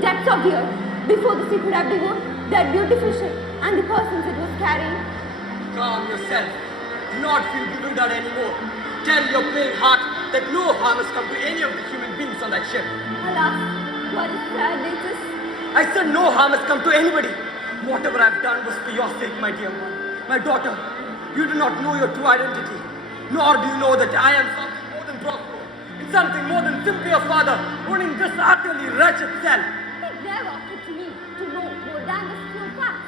depths of the earth before the sea could have devoured that beautiful ship and the persons it was carrying. Calm yourself. Do not feel bewildered anymore. Tell your plain heart that no harm has come to any of the human beings on that ship. Alas, what a sad day this. I said no harm has come to anybody. Whatever I've done was for your sake, my dear one. My daughter, you do not know your true identity. Nor do you know that I am something more than Prospero. It's something more than simply a father owning this utterly wretched cell. It never occurred to me to know more than this few facts.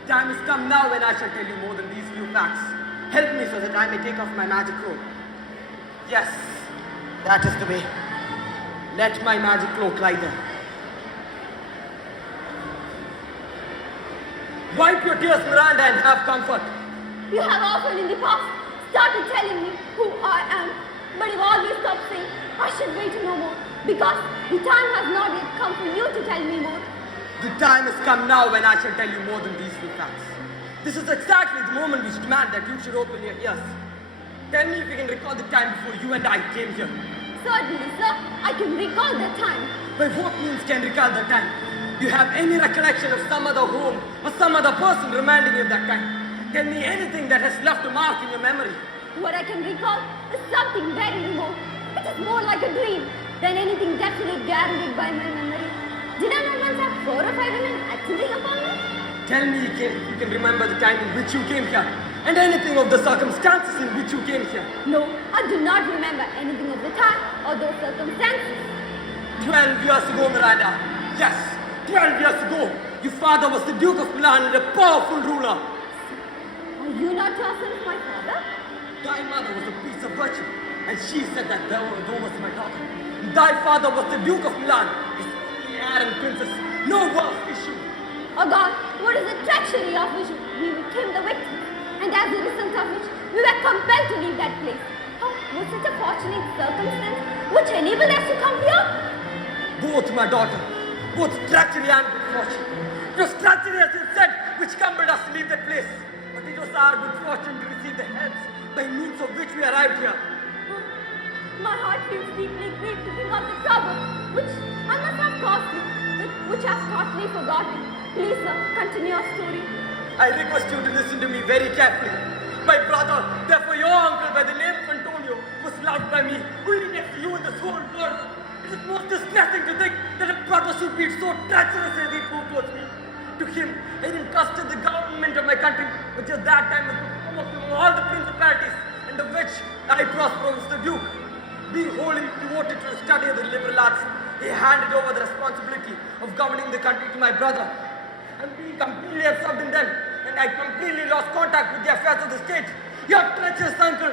The time has come now when I shall tell you more than these few facts. Help me so that I may take off my magic robe. Yes, that is the way. Let my magic cloak lie there. Wipe your tears, Miranda, and have comfort. You have often in the past started telling me who I am, but you've always stopped saying I should wait to know more, because the time has not yet come for you to tell me more. The time has come now when I shall tell you more than these few facts. This is exactly the moment which demands that you should open your ears. Tell me if you can recall the time before you and I came here. Certainly, sir. I can recall that time. By what means can recall that time? Do you have any recollection of some other home or some other person reminding you of that time? Tell me anything that has left a mark in your memory. What I can recall is something very remote. It is more like a dream than anything definitely guaranteed by my memory. Did I not once have 4 or 5 women acting upon me? Tell me if you can remember the time in which you came here and anything of the circumstances in which you came here. No, I do not remember anything of the time or those circumstances. 12 years ago, Miranda. Yes, 12 years ago, your father was the Duke of Milan and a powerful ruler. Are you not yourself my father? Thy mother was a piece of virtue, and she said that thou was my daughter. Thy father was the Duke of Milan, his only heir and princess, no worse issue. Oh God, what is the treachery of which we became the victims, and as a result of which we were compelled to leave that place. How was such a fortunate circumstance which enabled us to come here? Both, my daughter, both treachery and good fortune. It was treachery, as you said, which compelled us to leave that place. But it was our good fortune to receive the helps by means of which we arrived here. My heart feels deeply grieved to think of the trouble which I must have caused you, which I have totally forgotten. Please, sir, continue your story. I request you to listen to me very carefully. My brother, therefore your uncle by the name of Antonio, was loved by me, only next to you in this whole world. It is most distressing to think that a brother should be so treacherous as he proved towards me. To him, I entrusted the government of my country, which at that time was the home of all the principalities, and of which I, Prospero, was the Duke. Being wholly devoted to the study of the liberal arts, he handed over the responsibility of governing the country to my brother. And being completely absorbed in them, and I completely lost contact with the affairs of the state. Your treacherous uncle.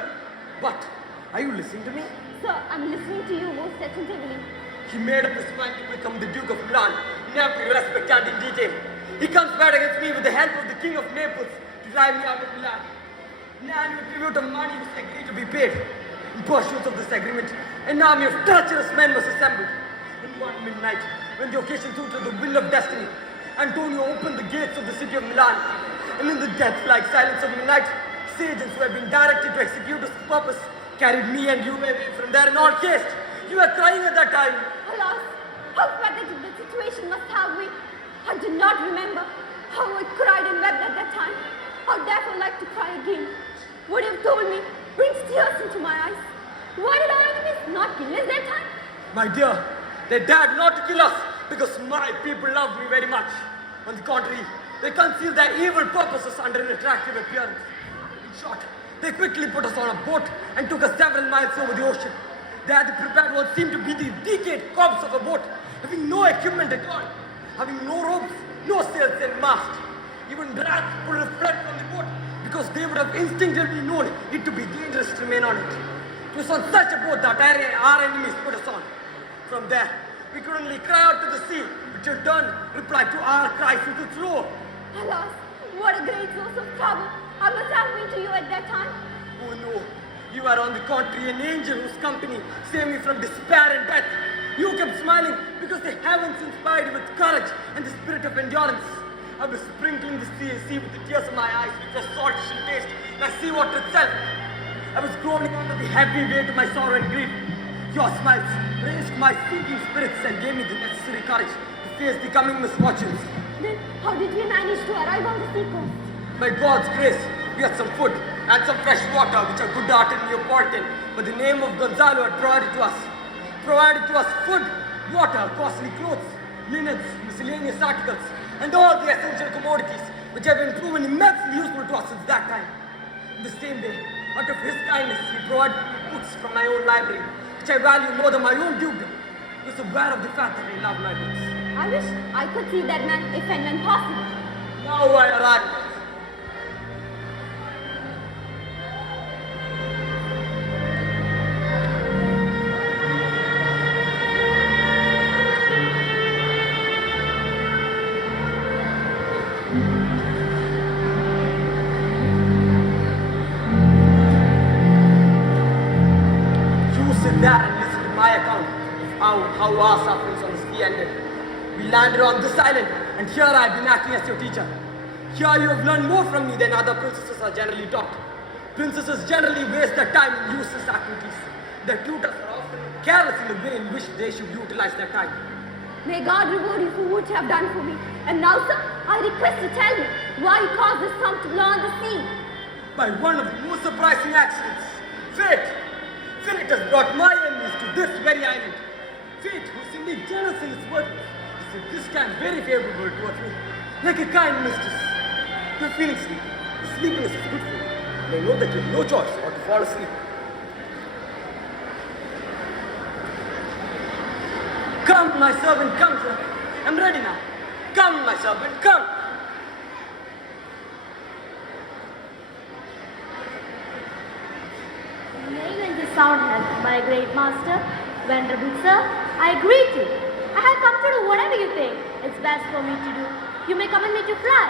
But, are you listening to me? Sir, I'm listening to you most attentively. He made up his mind to become the Duke of Milan, in every respect and in detail. He comes back against me with the help of the King of Naples to drive me out of Milan. An annual tribute of money was agreed to be paid. In pursuance of this agreement, an army of treacherous men was assembled. In one midnight, when the occasion suited the will of destiny, Antonio opened the gates of the city of Milan, and in the death-like silence of midnight, agents who had been directed to execute his purpose carried me and you away from there in all haste. You were crying at that time. Alas, how pathetic the situation must have been. I do not remember how I cried and wept at that time. I would therefore like to cry again. What you have told me brings tears into my eyes. Why did our enemies not kill us that time? My dear, they dared not to kill us because my people love me very much. On the contrary, they concealed their evil purposes under an attractive appearance. In short, they quickly put us on a boat and took us several miles over the ocean. There they prepared what seemed to be the decayed corpse of a boat, having no equipment at all, having no ropes, no sails and mast. Even rats would have fled from the boat because they would have instinctively known it to be dangerous to remain on it. It was on such a boat that our enemies put us on. From there, we could only cry out to the sea, which in turn replied to our cries with its roar. Alas, what a great source of trouble I must have been to you at that time. Oh no, you are on the contrary an angel whose company saved me from despair and death. You kept smiling because the heavens inspired you with courage and the spirit of endurance. I was sprinkling the sea with the tears of my eyes, which was saltish in taste, like sea water itself. I was groaning under the heavy weight of my sorrow and grief. Your smiles raised my sinking spirits and gave me the necessary courage to face the coming misfortunes. Then how did we manage to arrive on the seacoast? By God's grace, we had some food and some fresh water which a good hearted Neapolitan by the name of Gonzalo had provided to us. Provided to us food, water, costly clothes, linens, miscellaneous articles, and all the essential commodities which have been proven immensely useful to us since that time. In the same day, out of his kindness, he provided books from my own library, which I value more than my own dukedom. He was aware of the fact that I love my books. I wish I could see that man if and when possible. Now I arrive. There and listen to my account of how our sufferings on the sea ended. We landed on this island, and here I have been acting as your teacher. Here you have learned more from me than other princesses are generally taught. Princesses generally waste their time in useless activities. Their tutors are often careless in the way in which they should utilize their time. May God reward you for what you have done for me. And now, sir, I request you tell me why you caused this storm to blow on the sea. By one of the most surprising accidents, fate. Fate has brought my enemies to this very island. Fate, who's indeed generous in its work, is at this time very favorable towards me, like a kind mistress. You're feeling sleepy. Sleepiness is good for you. And I know that you have no choice but to fall asleep. Come, my servant, come, sir. I'm ready now. Come, my servant, come. Sound health, my great master. Venerable sir, I greet you. I have come to do whatever you think it's best for me to do. You may command me to fly,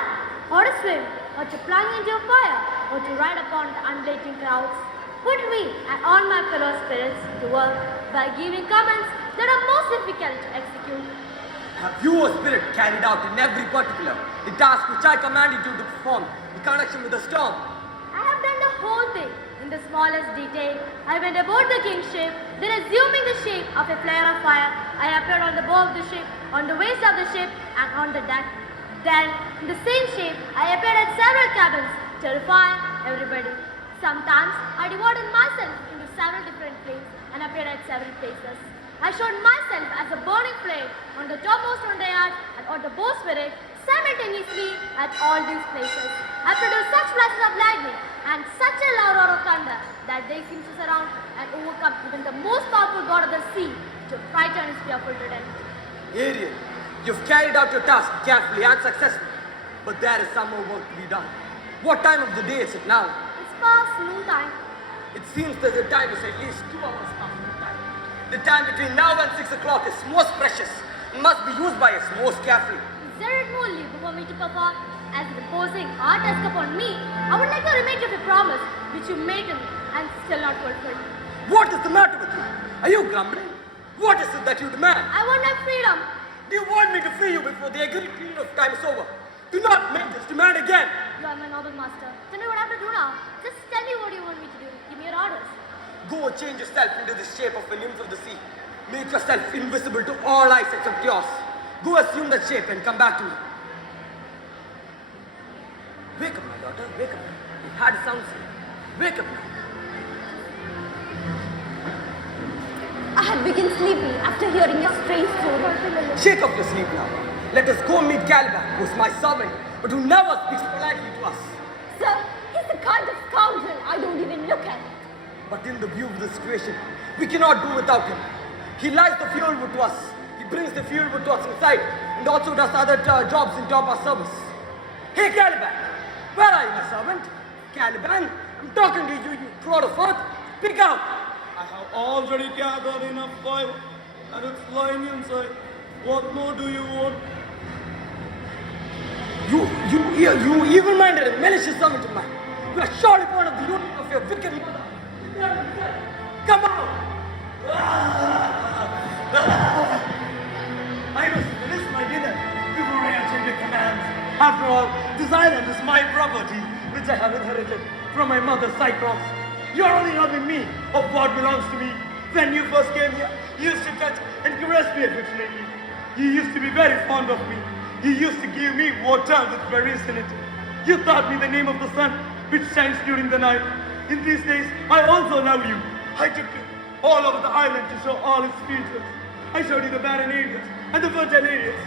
or to swim, or to plunge into a fire, or to ride upon the undulating clouds. Put me and all my fellow spirits to work by giving commands that are most difficult to execute. Have you, O spirit, carried out in every particular the task which I commanded you to perform in connection with the storm? I have done the whole thing. In the smallest detail, I went aboard the king's ship, then assuming the shape of a flare of fire, I appeared on the bow of the ship, on the waist of the ship, and on the deck. Then, in the same shape, I appeared at several cabins, terrifying everybody. Sometimes, I divided myself into several different flames and appeared at several places. I showed myself as a burning flame on the topmost on the yard and on the bowsprit, simultaneously at all these places. I produced such flashes of lightning and such a loud roar of thunder that they seemed to surround and overcome even the most powerful god of the sea to frighten his fearful trident. Ariel, you've carried out your task carefully and successfully, but there is some more work to be done. What time of the day is it now? It's past noontime. It seems that the time is at least 2 hours past noontime. The time between now and 6 o'clock is most precious and must be used by us most carefully. Is there no leave for me to perform? As an imposing hard task upon me, I would like to remind you of a promise which you made to me and still not fulfilled. What is the matter with you? Are you grumbling? What is it that you demand? I want my freedom. Do you want me to free you before the agreed period of time is over? Do not make this demand again. You are my noble master. Tell me what I have to do now. Just tell me what you want me to do. Give me your orders. Go change yourself into the shape of a nymph of the sea. Make yourself invisible to all eyes except yours. Go assume that shape and come back to me. Wake up, my daughter, wake up. You had sound sleep. Wake up now. I had begun sleeping after hearing your strange story. Shake off your sleep now. Let us go meet Caliban, who is my servant, but who never speaks politely to us. Sir, he's the kind of scoundrel I don't even look at. But in the view of the situation, we cannot do without him. He lights the fuel wood to us. He brings the fuel wood to us inside, and also does other jobs in top our service. Hey, Caliban! Where are you, my servant? Caliban, I'm talking to you, you crowd of earth. Speak out! I have already gathered enough oil, and it's lying inside. What more do you want? You evil-minded and malicious servant of mine. You are surely born of the root of your wicked mother. Come out! I must finish my dinner before I attend your commands. After all, this island is my property, which I have inherited from my mother Cyclops. You are only robbing me of what belongs to me. When you first came here, you used to touch and caress me affectionately. You used to be very fond of me. You used to give me water with berries in it. You taught me the name of the sun, which shines during the night. In these days, I also love you. I took you all over the island to show all its features. I showed you the barren areas and the fertile areas.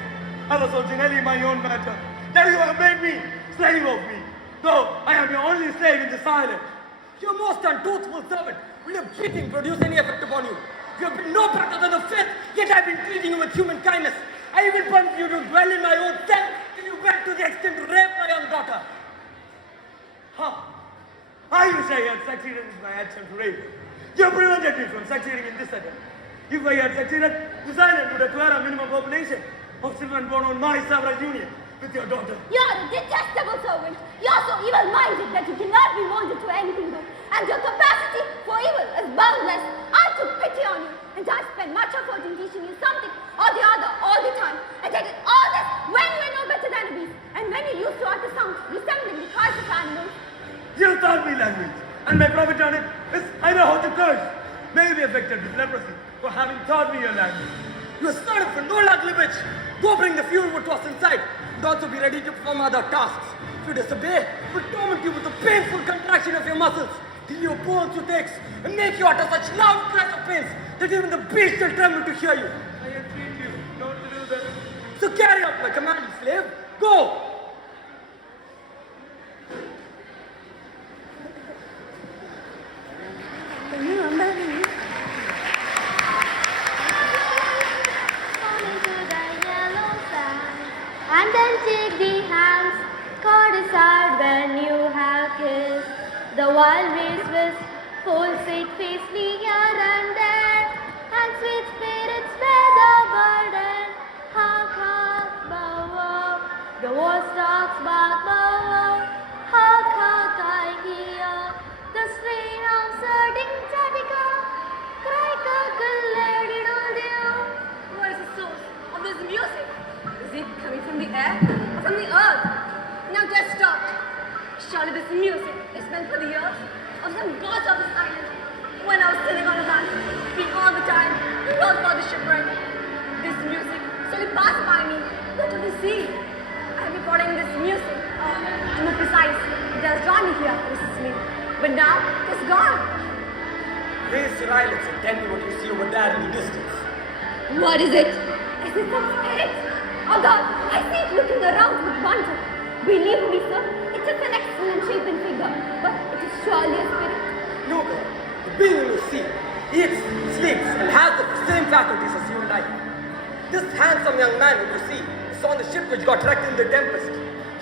I was originally my own matter. That you have made me slave of me. Though I am your only slave in this island. Your most untruthful servant. Will your cheating produce any effect upon you? You have been no better than the fifth, yet I have been treating you with human kindness. I even permitted you to dwell in my own cell till you went to the extent to rape my young daughter. Huh. I wish I had succeeded in my attempt to rape. You prevented me from succeeding in this attempt. If I had succeeded, this island would acquire a minimum population of children born on my several union with your daughter. You're a detestable servant. You're so evil-minded that you cannot be molded to anything good. And your capacity for evil is boundless. I took pity on you, and I spent much effort in teaching you something or the other all the time. And I did all this when you were no better than a beast, and when you used to utter sounds resembling the cries of animals. You taught me language, and my profit on it is I know how to curse. May be affected with leprosy for having taught me your language. You are son of a no-ugly bitch. Go bring the fuel wood to us inside, and also be ready to perform other tasks. If you disobey, we'll torment you with the painful contraction of your muscles, till your bones will ache, and make you utter such loud cries of pains that even the beast will tremble to hear you. I entreat you not to do that. So carry out my command, you slave. Go! And then take the hands, courtesy when you have kissed. The wild waves with full sweet face here and there, and sweet spirits bear the burden. Hark, hark, bow, wow. The war stalks bark, bow, wow. Hark, hark, I hear the strain of certain Jadica. Cry, cackle, lady, do. What is the source of this music? Is it coming from the air or from the earth? Now just stop. Surely this music is meant for the earth of some gods of this island. When I was sitting on the bank, being all the time, rose for the shipwreck. This music slowly passed by me, go to the sea. I am recording this music, to be precise, it has drawn me here recently. But now, it's gone. Raise your eyelids and tell me what you see over there in the distance. What is it? Is it some spirit? Oh God, I see it looking around with wonder. Believe me, sir, it is an excellent shape and figure, but it is surely a spirit. No, girl. The being you see eats, sleeps, and has the same faculties as you and I. This handsome young man who you see is on the ship which got wrecked in the Tempest.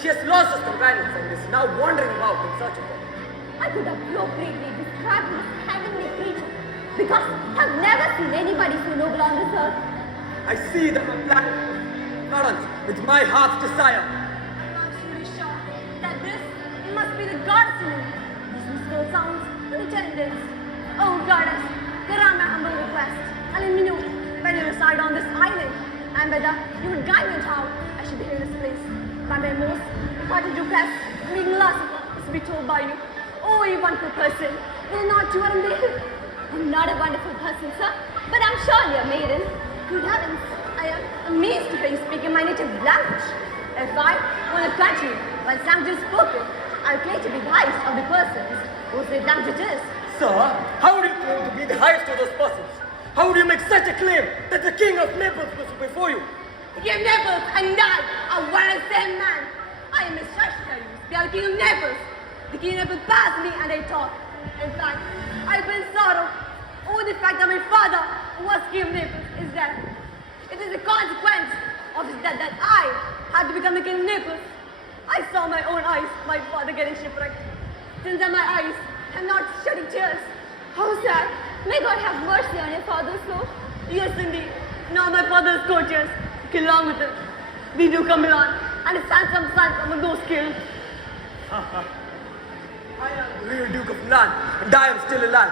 She has lost his companions and is now wandering about in search of them. I could appropriately describe this heavenly creature because I've never seen anybody so noble on this earth. I see that my planet current with my heart's desire. I'm truly sure that this must be the goddess in me. These musical sounds and attendants. Oh goddess, grant my humble request and let me know when you reside on this island and whether you would guide me on how I should behave in this place. My most important request, being lawful, is to be told by you. Oh, you wonderful person, will not you are a maiden? I'm not a wonderful person, sir, but I'm surely a maiden. Good heavens, I am amazed to hear you speak in my native language. If I were a country where language is spoken, I would claim to be the highest of the persons whose language it is. Sir, how would you claim to be the highest of those persons? How would you make such a claim that the king of Naples was before you? The king of Naples and I are one and the same man. I am mistrust to you. They are the king of Naples. The king of Naples passed me and I talk. In fact, I feel sorrow over the fact that my father, who was king of Naples, is dead. It is a consequence of his death that I had to become the king of Naples. I saw my own eyes, my father getting shipwrecked. Since then my eyes have not shedding tears. How sad. May God have mercy on your father's soul. Yes, indeed. Now my father's courtiers, along with him. We do come along, and his handsome son among those killed. I am the real Duke of Milan, and I am still alive.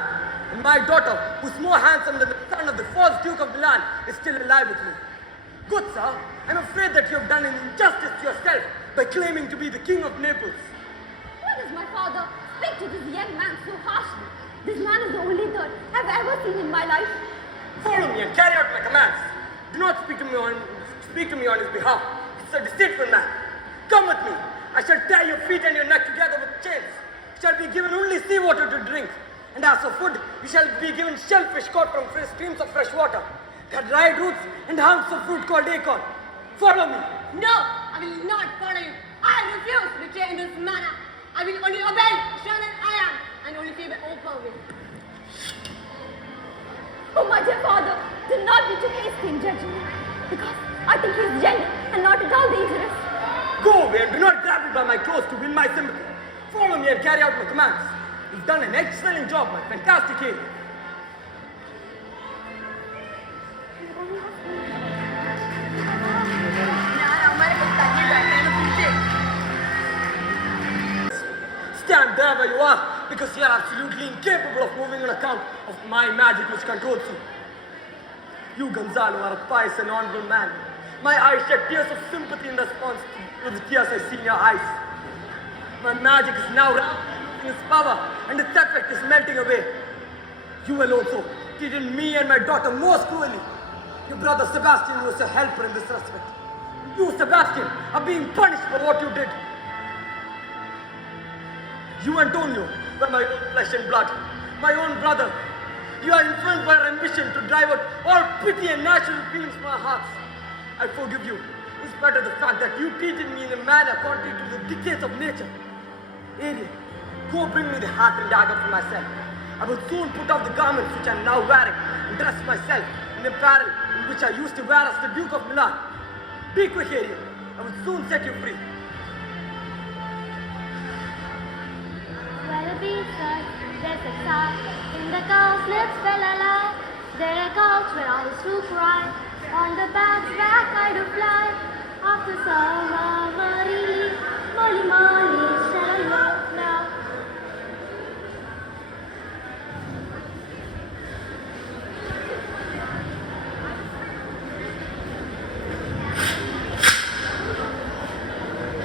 And my daughter, who's more handsome than the son of the false Duke of Milan, is still alive with me. Good, sir. I'm afraid that you have done an injustice to yourself by claiming to be the king of Naples. Why does my father speak to this young man so harshly? This man is the only third I've ever seen in my life. Follow me and carry out my commands. Do not speak speak to me on his behalf. It's a deceitful man. Come with me. I shall tie your feet and your neck together with chains. You shall be given only sea water to drink. And as for food, you shall be given shellfish caught from streams of fresh water. There are dried roots and hunks of fruit called acorn. Follow me. No, I will not follow you. I refuse to betray in this manner. I will only obey, sure that I am, and only fear my own will. Oh, my dear father, do not be too hasty in judging me, because I think he is gentle and not at all dangerous. Go away and do not grab me by my clothes to win my sympathy. Follow me and carry out my commands. You've done an excellent job, my fantastic Ariel. Stand there where you are, because you are absolutely incapable of moving on account of my magic which controls you. You, Gonzalo, are a pious and honorable man. My eyes shed tears of sympathy in response to the tears I see in your eyes. My magic is now wrapped in its power, and its effect is melting away. You, Alonso, treated me and my daughter most cruelly. Your brother Sebastian was a helper in this respect. You, Sebastian, are being punished for what you did. You, Antonio, were my own flesh and blood, my own brother. You are influenced by our ambition to drive out all pity and natural feelings from our hearts. I forgive you, in spite of the fact that you treated me in a manner contrary to the dictates of nature. Ariel, go bring me the hat and dagger for myself. I will soon put off the garments which I am now wearing and dress myself in apparel in which I used to wear as the Duke of Milan. Be quick, Ariel. I will soon set you free. Where the bees are, there's a star. In the cowslips fell alive. There are couch where I used to cry. On the bat's back I do fly. After summer, Marie, Molly, Molly, shall I walk now?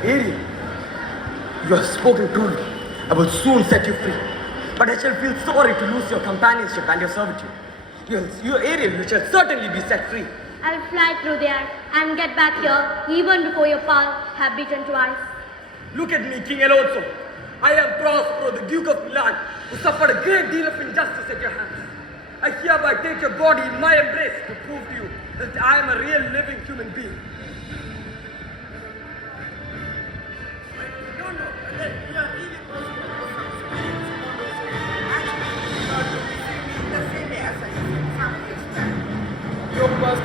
Ariel, you have spoken truly. I will soon set you free. But I shall feel sorry to lose your companionship and your servitude. Ariel, you shall certainly be set free. I will fly through the air and get back here even before your pal have beaten twice. Look at me, King Alonso. I am Prospero, the Duke of Milan, who suffered a great deal of injustice at your hands. I hereby take your body in my embrace to prove to you that I am a real living human being. No, that you are really Prospero for some strange wonders. Actually, you are to receive me in the same way as I received some years back. You must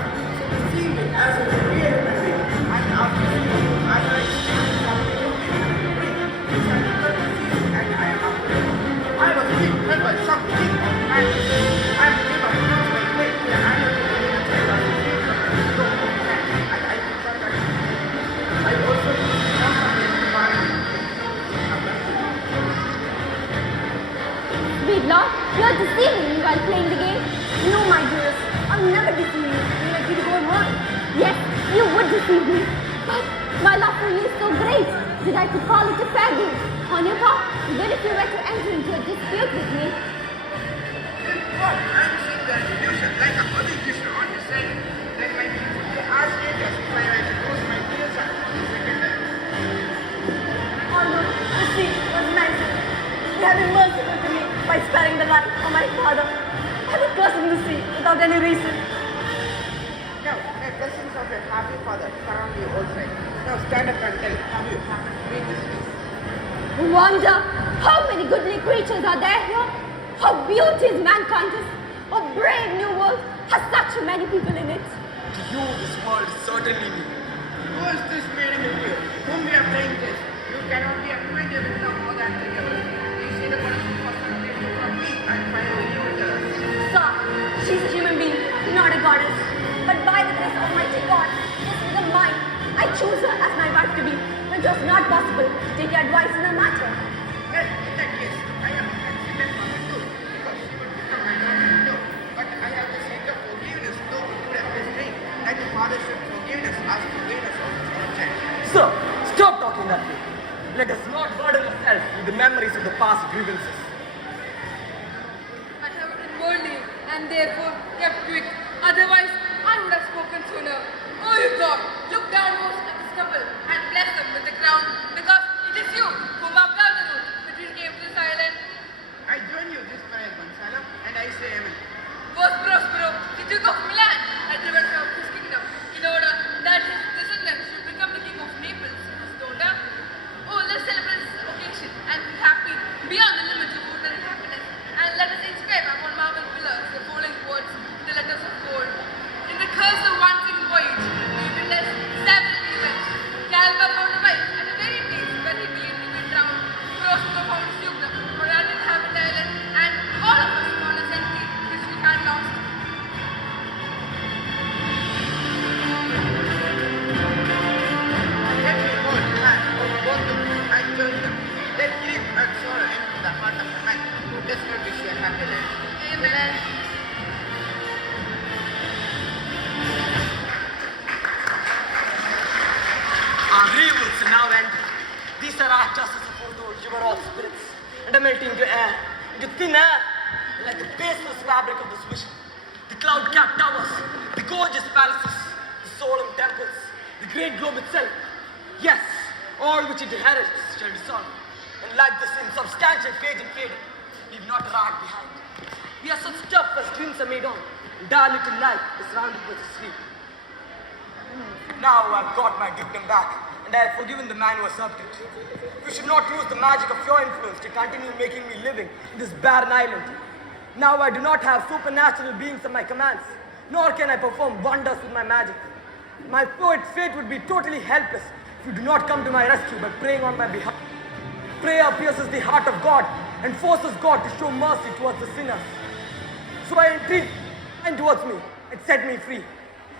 receive me as a real human being, and after seeing you, I will exchange some new things. Which I did not receive, and I am afraid. I was being held by some king of madness. I am given by my great fear, and I am given a child of the future, and so on, and I think that I also want something to buy. Sweet Lord, you are deceiving me while playing the game. No, my dearest, I'll never deceive you. You let me go wrong. Yes, you would deceive me. But my love for you is so great that I could call it a fair game. On your part, even if you were to enter into a dispute with me. What? I'm seeing the illusion like a other Krishna on the side. Then my people they ask me if I were to close my ears and the second time. Oh no, the sea was nice. You have been merciful to me by sparing the life of my father. I was cursing the sea without any reason. Now, the blessings of your happy father surround you outside. Now stand up and tell how you happened to read this piece. Wonder how many goodly creatures are there here? How beauteous mankind is! A brave new world has such many people in it. To you, this world is certainly new. Who is this maiden with you? Whom we are playing this? You cannot be acquainted with her more than 3 hours. You see the person for some place from me and finally you with her. Sir, she's a human being, not a goddess. But by the grace of Almighty God, this is a mind. I choose her as my wife to be, when it was not possible to take your advice in the matter. Well, in that case, I am an excellent mother too, because she would become my daughter too. But I have this hint of forgiveness, though it would have been great that the father should forgive us as forgiveness of his own child. Sir, stop talking that way. Let us not burden ourselves with the memories of the past grievances. I have been worldly and therefore kept quick. Otherwise, I would have spoken sooner. Oh, Oh, you God, look downwards at this couple and bless them with the crown, because it is you who walked out the route between came to this island. I join you this prayer, Gonzalo, and I say amen. Was Prospero, the Duke of Milan, had driven from his kingdom in order that his descendants should become the King of Naples, his daughter. Oh, let's celebrate this occasion and be happy beyond the limits of ordinary happiness, and let us inscribe upon marble pillars the following words, the letters of gold. In the curse of one single voyage, we witnessed several events. Caliban found a wife at the very place where he believed he would drown. Prospero found his dukedom, Miranda inhabited the island, and all of us found a century which we had lost. Let me hold hands of both of you and join them. Let grief and sorrow enter the heart of a man who does not wish you a happy life. Amen. Our revels are now ended. These are our justice of foretold. You are all spirits, and are melting into air, into thin air, like the baseless fabric of this vision. The cloud-capped towers, the gorgeous palaces, the solemn temples, the great globe itself. Yes, all which it inherits shall dissolve, and like this insubstantial fate and faded, leave not a rag behind. We are such stuff as dreams are made on, and our little life is surrounded with sleep. Now I've got my dukedom back, and I have forgiven the man who usurped it. You should not use the magic of your influence to continue making me living in this barren island. Now I do not have supernatural beings at my commands, nor can I perform wonders with my magic. My poet fate would be totally helpless if you do not come to my rescue by praying on my behalf. Prayer pierces the heart of God and forces God to show mercy towards the sinners. So I entreat, and towards me, and set me free.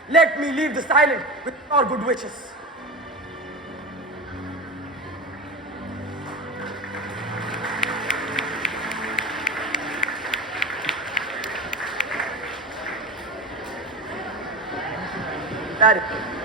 Let me leave this island with your good wishes. Daddy.